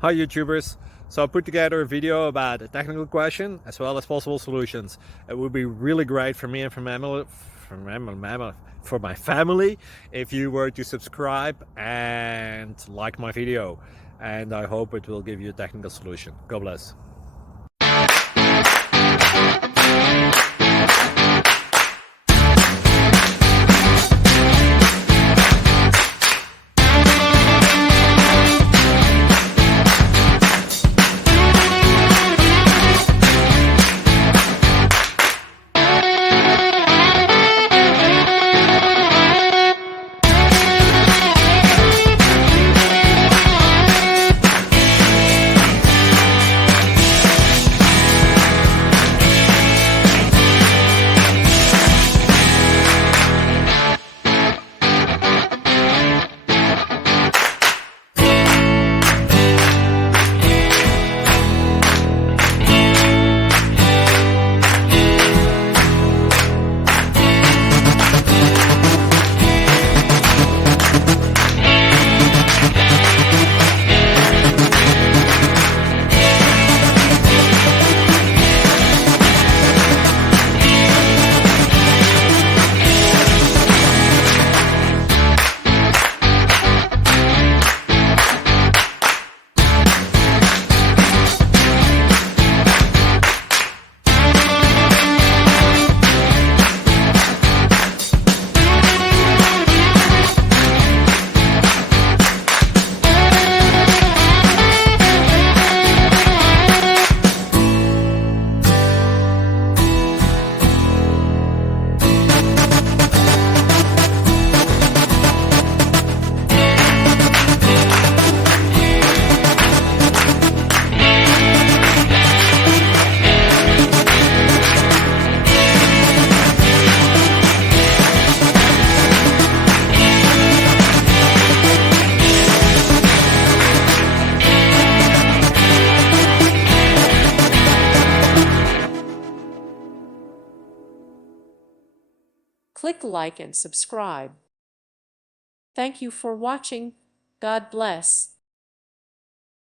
Hi YouTubers! So I put together a video about a technical question as well as possible solutions. It would be really great for me and for my family if you were to subscribe and like my video. And I hope it will give you a technical solution. God bless. Click like and subscribe. Thank you for watching. God bless.